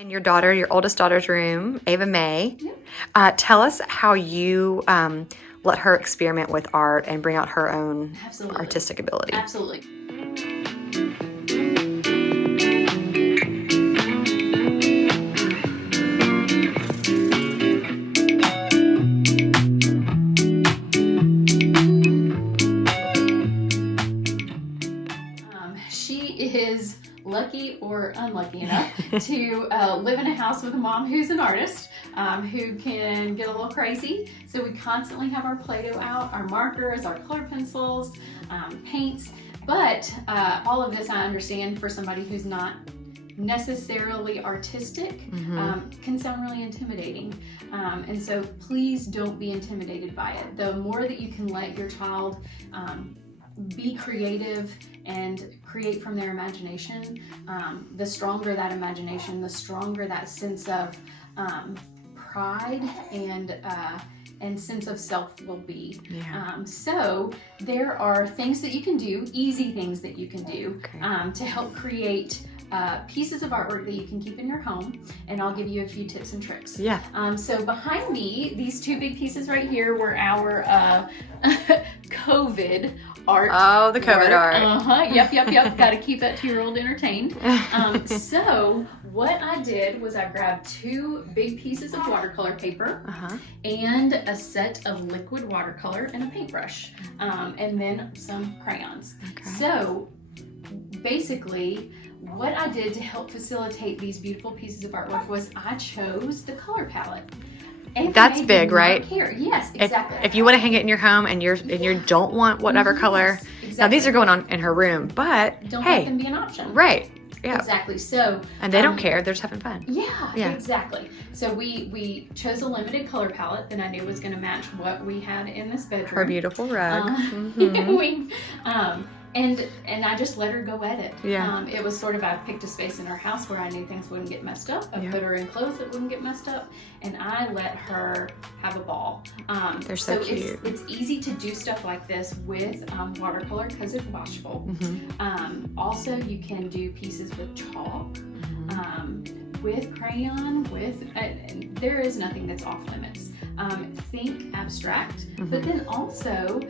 In your daughter, your oldest daughter's room, Ava May. Yeah. Tell us how you let her experiment with art and bring out her own artistic ability. Absolutely. She is lucky or unlucky enough to live in a house with a mom who's an artist, who can get a little crazy. So we constantly have our Play-Doh out, our markers, our color pencils, paints. But all of this I understand for somebody who's not necessarily artistic can sound really intimidating. And so please don't be intimidated by it. The more that you can let your child be creative and create from their imagination, the stronger that imagination, the stronger that sense of pride and sense of self will be. Yeah. So there are things that you can do, easy things that you can do to help create pieces of artwork that you can keep in your home, and I'll give you a few tips and tricks. Yeah. So behind me, these two big pieces right here were our COVID art. Oh, the COVID art. Yep. Got to keep that 2-year-old entertained. So what I did was I grabbed 2 big pieces of watercolor paper and a set of liquid watercolor and a paintbrush, and then some crayons. So basically, what I did to help facilitate these beautiful pieces of artwork was I chose the color palette. And that's big, right? Yes, exactly. If you want to hang it in your home and you don't want whatever color. Exactly. Now these are going on in her room, but don't hey, let them be an option. Right. Yeah. Exactly. So and they don't care. They're just having fun. Yeah. Exactly. So we chose a limited color palette that I knew was going to match what we had in this bedroom. Her beautiful rug. And I just let her go at it. Yeah. It was sort of, I picked a space in our house where I knew things wouldn't get messed up. I put her in clothes that wouldn't get messed up, and I let her have a ball. They're so cute. It's easy to do stuff like this with watercolor because it's washable. Also, you can do pieces with chalk, with crayon, there is nothing that's off limits. Think abstract, but then also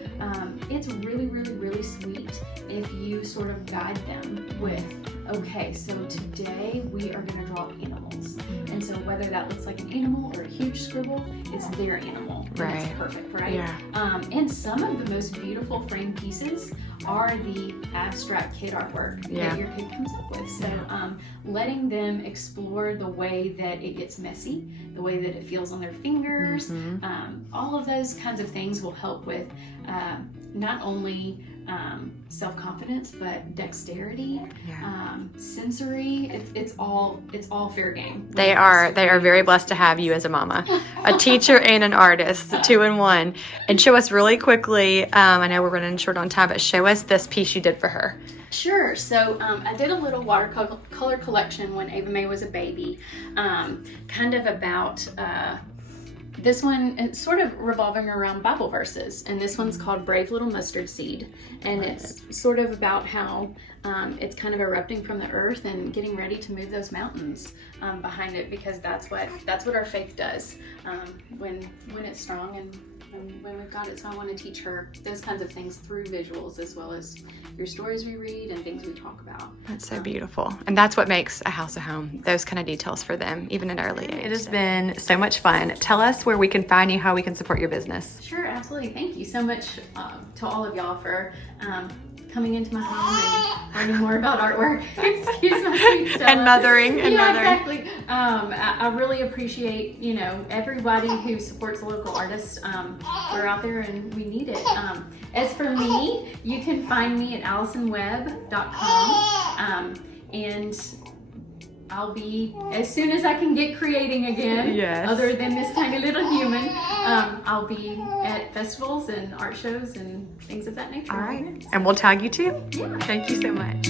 it's really, really, really sweet if you sort of guide them with, okay, so today we are going to draw animals. And so whether that looks like an animal or a huge scribble, it's their animal. Right. And it's perfect, right? Yeah. And some of the most beautiful framed pieces are the abstract kid artwork that your kid comes up with. So letting them explore the way that it gets messy, the way that it feels on their fingers, all of those kinds of things will help with not only self-confidence, but dexterity, sensory. It's all fair game. They are very blessed to have you as a mama, a teacher and an artist, 2 in 1. And show us really quickly. I know we're running short on time, but show us this piece you did for her. Sure. So I did a little watercolor collection when Ava May was a baby, kind of about. This one, it's sort of revolving around Bible verses, and this one's called Brave Little Mustard Seed, and it's sort of about how it's kind of erupting from the earth and getting ready to move those mountains behind it, because that's what our faith does when it's strong and when we've got it. So I want to teach her those kinds of things through visuals, as well as your stories we read and things we talk about. That's so beautiful. And that's what makes a house a home, those kind of details for them, even at early age. It has been so much fun. Tell us where we can find you, how we can support your business. Sure, absolutely. Thank you so much to all of y'all for coming into my home and learning more about artwork. Excuse my sweet stuff. And mothering. Exactly. I really appreciate, everybody who supports local artists. We're out there and we need it. As for me, you can find me at AllisonWebb.com. And I'll be, as soon as I can get creating again, other than this tiny little human, I'll be at festivals and art shows and things of that nature. All right. And we'll tag you too. Yeah. Thank you so much.